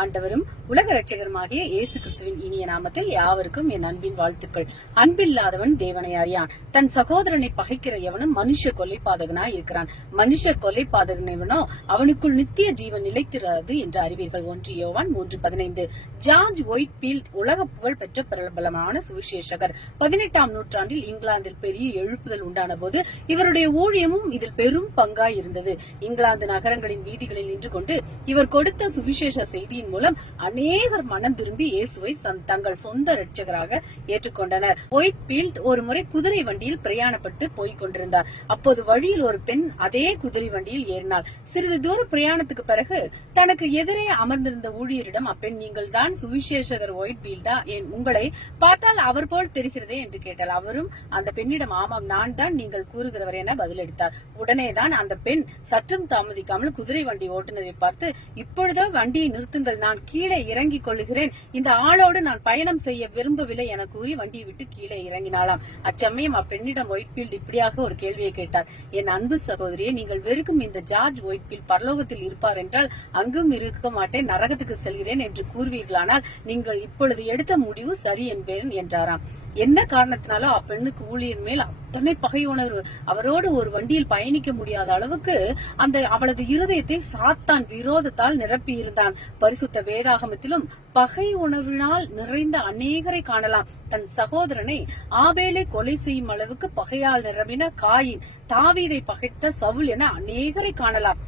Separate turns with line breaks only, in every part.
ஆண்டவரும் உலக ரட்சகருமாகிய இயேசு கிறிஸ்துவின் இனிய நாமத்தில் யாவருக்கும் என் அன்பின் வாழ்த்துக்கள். அன்பில்லாதவன் தேவனை அறியான். தன் சகோதரனை பகைக்கிற எவனும் மனுஷ கொலைபாதகனாய் இருக்கிறான். மனுஷ கொலைபாதகனவனோ அவனுக்குள் நித்திய ஜீவன் நிலைத்திராது என்று அறிவீர்கள் ஒன்று யோவான் மூன்று பதினைந்து. ஜார்ஜ் ஒயிட் பீல்ட் உலக புகழ் பெற்ற பிரபலமான சுவிசேஷகர். பதினெட்டாம் நூற்றாண்டில் இங்கிலாந்தில் பெரிய எழுப்புதல் உண்டான போது இவருடைய ஊழியமும் இதில் பெரும் பங்காய் இருந்தது இங்கிலாந்து நகரங்களின் வீதிகளில் நின்று கொண்டு இவர் கொடுத்த சுவிசேஷ செய்தியின் மூலம் அநேகர் மனம் திரும்பி இயேசுவை தங்கள் சொந்த ரட்சகராக ஏற்றுக்கொண்டனர். ஒயிட் பீல்ட் ஒரு முறை குதிரை வண்டியில் பிரயாணப்பட்டு போய்க் கொண்டிருந்தார். அப்போது வழியில் ஒரு பெண் அதே குதிரை வண்டியில் ஏறினாள். சிறிது தூர பிரயாணத்துக்கு பிறகு தனக்கு எதிரே அமர்ந்திருந்த ஊழியரிடம் அப்பெண் நீங்கள் தான் சுவிசேஷகர் ஒயிட் பீல்டா? என் உங்களை பார்த்தால் அவர் போல் தெரிகிறதே? என்று கேட்டால் அவரும் அந்த பெண்ணிடம் ஆமாம் நான் தான் நீங்கள் கூறுகிறவர் என பதிலளித்தார். உடனேதான் அந்த பெண் சற்றும் தாமதிக்காமல் குதிரை வண்டி ஓட்டுநரை பார்த்து இப்பொழுதோ வண்டியை நிறுத்துங்கள் நான் கீழே இறங்கிக் கொள்ளுகிறேன். இந்த ஆளோடு நான் பயணம் செய்ய விரும்பவில்லை என கூறி வண்டியை விட்டு கீழே இறங்கினாளாம். அச்சமயம் அப்பெண்ணிடம் ஒயிட்பீல்ட் இப்படியாக ஒரு கேள்வியை கேட்டார். என் அன்பு சகோதரியே நீங்கள் வெறுக்கும் இந்த ஜார்ஜ் ஒயிட்பீல்ட் பரலோகத்தில் இருப்பார் என்றால் அங்கும் இருக்க மாட்டேன் நரகத்துக்கு செல்கிறேன் என்று கூறுவீர்களானால் நீங்கள் இப்பொழுது எடுத்த முடிவு சரி என்பேன் என்றாராம். என்ன காரணத்தினாலும் அப்பெண்ணுக்கு ஊழியர் மேல் அத்தனை பகை உணர்வு அவரோடு ஒரு வண்டியில் பயணிக்க முடியாத அளவுக்கு அந்த அவளது இருதயத்தை சாத்தான் விரோதத்தால் நிரப்பி இருந்தான் பரிசுத்த வேதாகமத்திலும் பகை உணர்வினால் நிறைந்த அநேகரை காணலாம். தன் சகோதரனை ஆபேலை கொலை செய்யும் அளவுக்கு பகையால் நிரம்பின காயின் தாவீதை பகைத்த சவுல் என அநேகரை காணலாம்.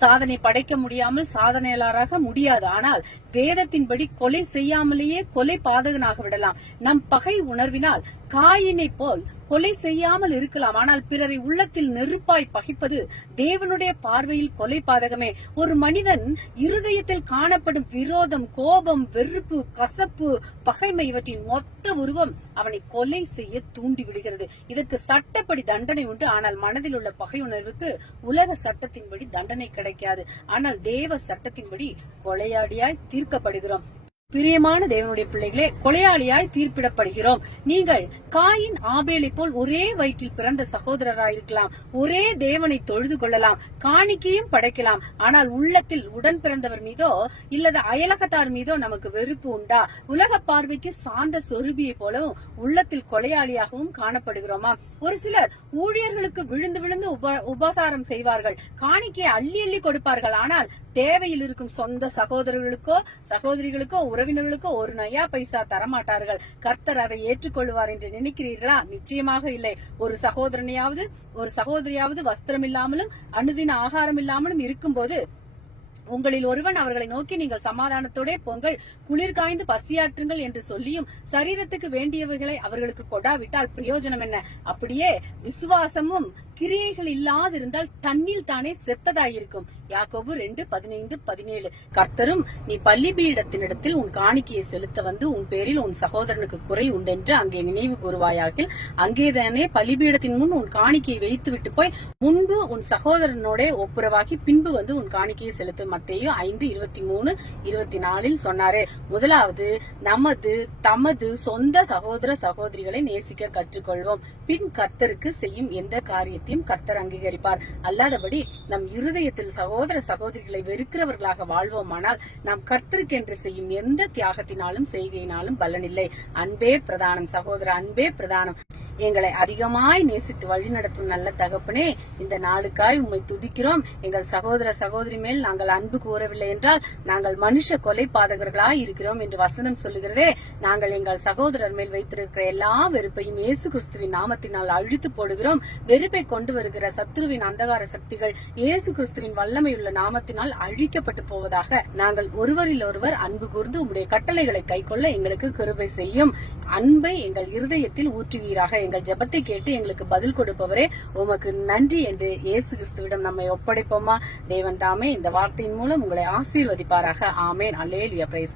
சாதனை படைக்க முடியாமல் சாதனையாளராக முடியாது. ஆனால் வேதத்தின்படி கொலை செய்யாமலேயே கொலை பாதகனாக விடலாம். நம் பகை உணர்வினால் காயினை போல் கொலை செய்யாமல் இருக்கலாம். ஆனால் பிறரை உள்ளத்தில் நெருப்பாய் பகிப்பது தேவனுடைய பார்வையில் கொலை பாதகமே. ஒரு மனிதன் இருதயத்தில் காணப்படும் விரோதம் கோபம் வெறுப்பு கசப்பு பகைமை இவற்றின் மொத்த உருவம் அவனை கொலை செய்ய தூண்டி விடுகிறது. இதற்கு சட்டப்படி தண்டனை உண்டு. ஆனால் மனதில் உள்ள பகை உணர்வுக்கு உலக சட்டத்தின்படி தண்டனை கிடைக்காது. ஆனால் தேவ சட்டத்தின்படி கொலையாடியாய் தீர்க்கப்படுகிறோம். பிரியமான தேவனுடைய பிள்ளைகளே கொலையாளியாய் தீர்ப்பிடப்படுகிறோம். நீங்கள் காயின் ஆபேலை போல் ஒரே வயிற்றில் பிறந்த சகோதரராயிருக்கலாம். ஒரே தேவனை தொழுது கொள்ளலாம் காணிக்கையும் படைக்கலாம். ஆனால் உள்ளத்தில் உடன் பிறந்தவர் மீதோ இல்லது அயலகத்தார் மீதோ நமக்கு வெறுப்பு உண்டா? உலக பார்வைக்கு சாந்த சொருபியை போலவும் உள்ளத்தில் கொலையாளியாகவும் காணப்படுகிறோமா? ஒரு சிலர் ஊழியர்களுக்கு விழுந்து விழுந்து உபசாரம் செய்வார்கள் காணிக்கையை அள்ளி அள்ளி கொடுப்பார்கள். ஆனால் தேவையில் இருக்கும் சொந்த சகோதரர்களுக்கோ சகோதரிகளுக்கோ உற உறவினர்களுக்கு ஒரு நயா பைசா தரமாட்டார்கள். கர்த்தர் அதை ஏற்றுக்கொள்வார் என்று நினைக்கிறீர்களா? நிச்சயமாக இல்லை. ஒரு சகோதரனையாவது ஒரு சகோதரியாவது வஸ்திரம் இல்லாமலும் அனுதின ஆகாரம் இல்லாமலும் இருக்கும்போது உங்களில் ஒருவன் அவர்களை நோக்கி நீங்கள் சமாதானத்தோடே போங்கள். குளிர் காய்ந்து பசியாற்றுங்கள் என்று சொல்லியும் சரீரத்துக்கு வேண்டியவைகளை அவர்களுக்கு கொடாவிட்டால் பிரயோஜனம் என்ன? அப்படியே விசுவாசமும் கிரியைகள் இல்லாதிருந்தால் தண்ணில் தானே செத்ததாயிருக்கும். யாக்கோபு ரெண்டு பதினைந்து பதினேழு. கர்த்தரும் நீ பள்ளி பீடத்தினிடத்தில் உன் காணிக்கையை செலுத்த வந்து உன் பேரில் உன் சகோதரனுக்கு குறை உண்டென்று அங்கே நினைவு கூறுவாயாகில் அங்கேதானே பள்ளிபீடத்தின் முன் உன் காணிக்கையை வைத்து விட்டு போய் முன்பு உன் சகோதரனோட ஒப்புரவாகி பின்பு வந்து உன் காணிக்கையை செலுத்தும் மத்தேயு ஐந்து இருபத்தி மூணு இருபத்தி நாலில் சொன்னாரு. முதலாவது நமது தமது சொந்த சகோதர சகோதரிகளை நேசிக்க கற்றுக்கொள்வோம். பின் கர்த்தருக்கு செய்யும் எந்த காரியத்தையும் கர்த்தர் அங்கீகரிப்பார். அல்லாதபடி நம் இருதயத்தில் சகோதர சகோதரிகளை வெறுக்கிறவர்களாக வாழ்வோமானால் நாம் கர்த்தருக்கென்று செய்யும் எந்த தியாகத்தினாலும் செய்கையினாலும் பலனில்லை அன்பே பிரதானம் சகோதர அன்பே பிரதானம். எங்களை அதிகமாய் நேசித்து வழிநடத்தும் நல்ல தகப்பனே இந்த நாளுக்காய் உம்மை துதிக்கிறோம். எங்கள் சகோதர சகோதரி மேல் நாங்கள் அன்பு கூறவில்லை என்றால் நாங்கள் மனுஷ கொலை பாதகர்களாய் இருக்கிறோம் என்று வசனம் சொல்லுகிறதே. நாங்கள் எங்கள் சகோதரர் மேல் வைத்திருக்கிற எல்லா வெறுப்பையும் இயேசு கிறிஸ்துவின் நாமத்தினால் அழித்து போடுகிறோம். வெறுப்பை கொண்டு வருகிற சத்ருவின் அந்தகார சக்திகள் இயேசு கிறிஸ்துவின் வல்லமையுள்ள நாமத்தினால் அழிக்கப்பட்டு போவதாக நாங்கள் ஒருவரில் ஒருவர் அன்பு கூர்ந்து உம்முடைய கட்டளைகளை கைக்கொள்ள எங்களுக்கு கிருபை செய்யும். அன்பை எங்கள் இருதயத்தில் ஊற்றுவீராக. எங்கள் ஜெபத்தை கேட்டு எங்களுக்கு பதில் கொடுப்பவரே உமக்கு நன்றி என்று இயேசு கிறிஸ்துவிடம் நம்மை ஒப்படைப்போமா? தேவன் தாமே இந்த வார்த்தையின் மூலம் உங்களை ஆசீர்வதிப்பாராக. ஆமேன். அல்லேலியா. பிரைஸ்